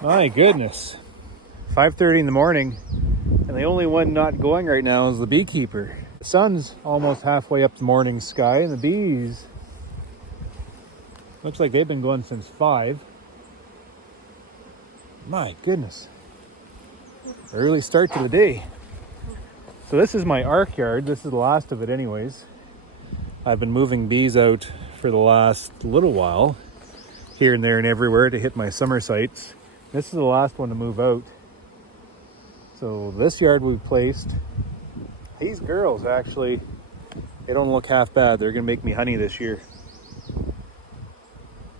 My goodness, 5:30 in the morning, and the only one not going right now is the Beekeeper. The sun's almost halfway up the morning sky, and the bees, looks like they've been going since 5. My goodness, early start to the day. So this is my arc yard. This is the last of it anyways. I've been moving bees out for the last little while, here and there and everywhere, to hit my summer sites. This is the last one to move out. So this yard we placed. These girls actually, they don't look half bad. They're gonna make me honey this year.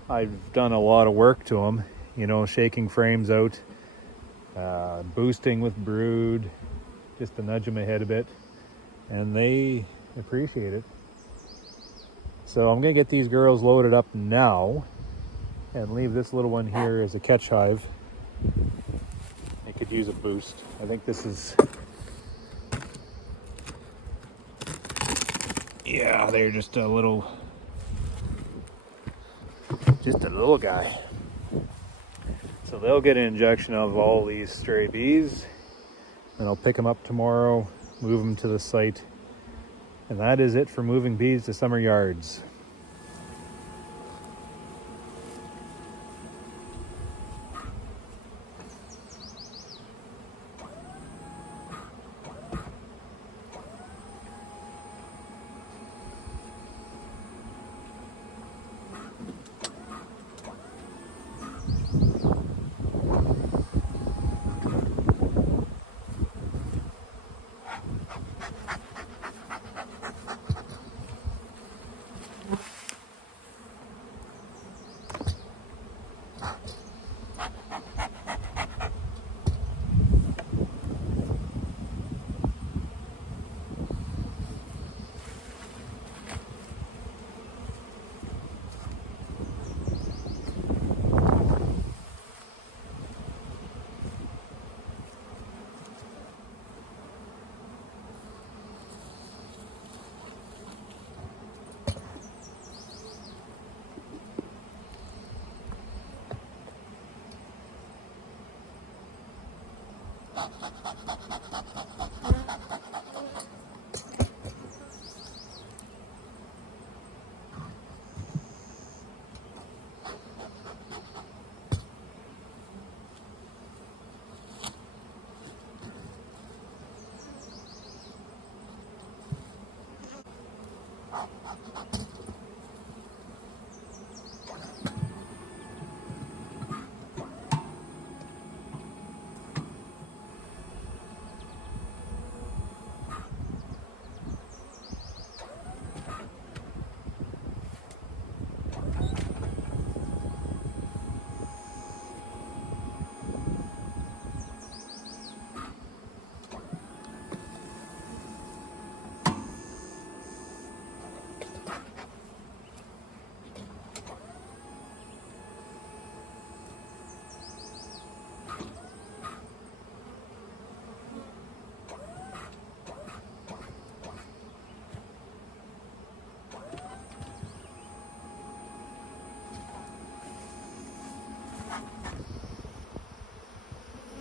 I've done a lot of work to them, you know, shaking frames out, boosting with brood, just to nudge them ahead a bit, and they appreciate it. So I'm gonna get these girls loaded up now and leave this little one here as a catch hive. It could use a boost. I think this is, yeah, they're just a little guy. So they'll get an injection of all these stray bees, and I'll pick them up tomorrow, move them to the site, and that is it for moving bees to summer yards.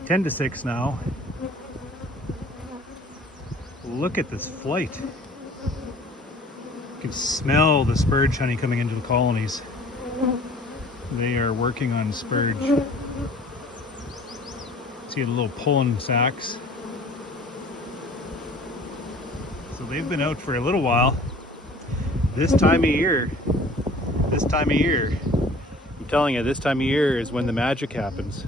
Ten to 6 now. Look at this flight. You can smell the spurge honey coming into the colonies. They are working on spurge. See the little pollen sacs. So they've been out for a little while. This time of year, I'm telling you, this time of year is when the magic happens.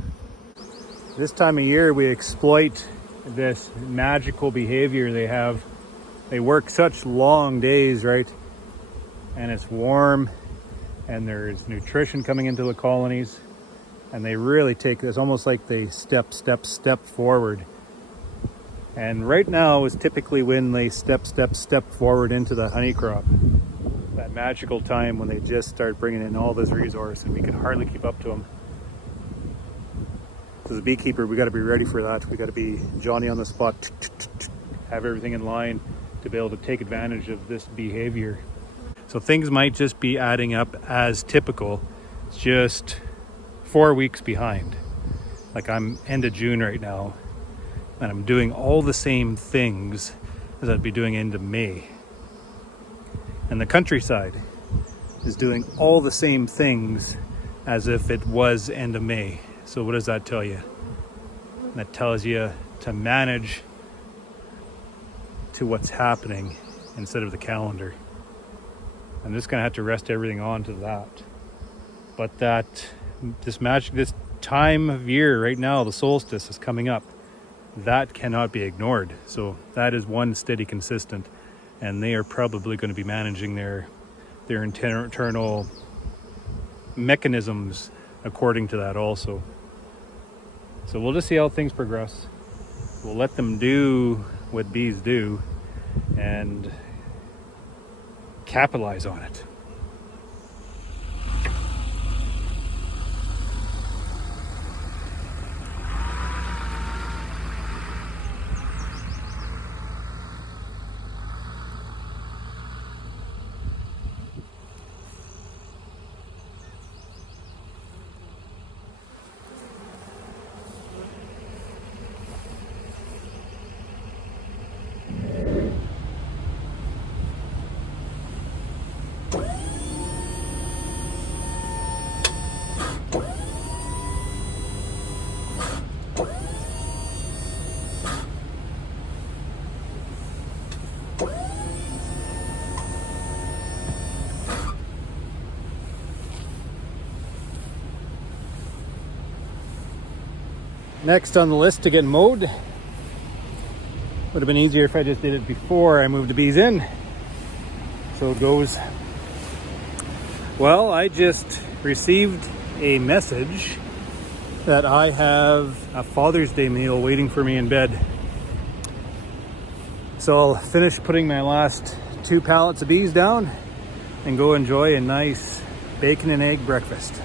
This time of year we exploit this magical behavior they have. They work such long days, right? And it's warm and there's nutrition coming into the colonies, and they really take this almost like they step forward. And right now is typically when they step forward into the honey crop. That magical time when they just start bringing in all this resource and we can hardly keep up to them. So as a beekeeper, we got to be ready for that. We got to be Johnny on the spot, have everything in line to be able to take advantage of this behavior. So things might just be adding up as typical, just 4 weeks behind. Like I'm end of June right now, and I'm doing all the same things as I'd be doing end of May. And the countryside is doing all the same things as if it was end of May. So what does that tell you? That tells you to manage to what's happening instead of the calendar. I'm just gonna have to rest everything onto that. But this time of year right now, the solstice is coming up. That cannot be ignored. So that is one steady consistent, and they are probably going to be managing their internal mechanisms according to that also. So we'll just see how things progress. We'll let them do what bees do and capitalize on it. Next on the list to get mowed. Would have been easier if I just did it before I moved the bees in. So it goes. Well, I just received a message that I have a Father's Day meal waiting for me in bed. So I'll finish putting my last 2 pallets of bees down and go enjoy a nice bacon and egg breakfast.